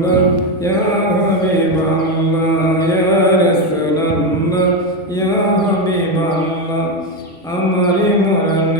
Allah, Ya Habiballah, Ya Resulallah, Ya Habiballah, Amari Moran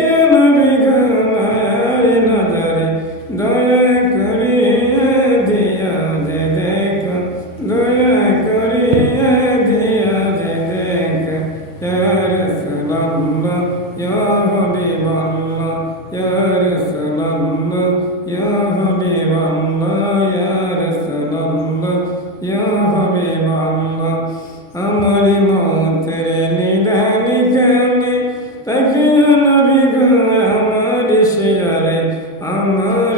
ইয়া হাবিব আল্লাহ আমার মতের নিধান কানে তাকে নবী গো আমার শিয়ারে আমার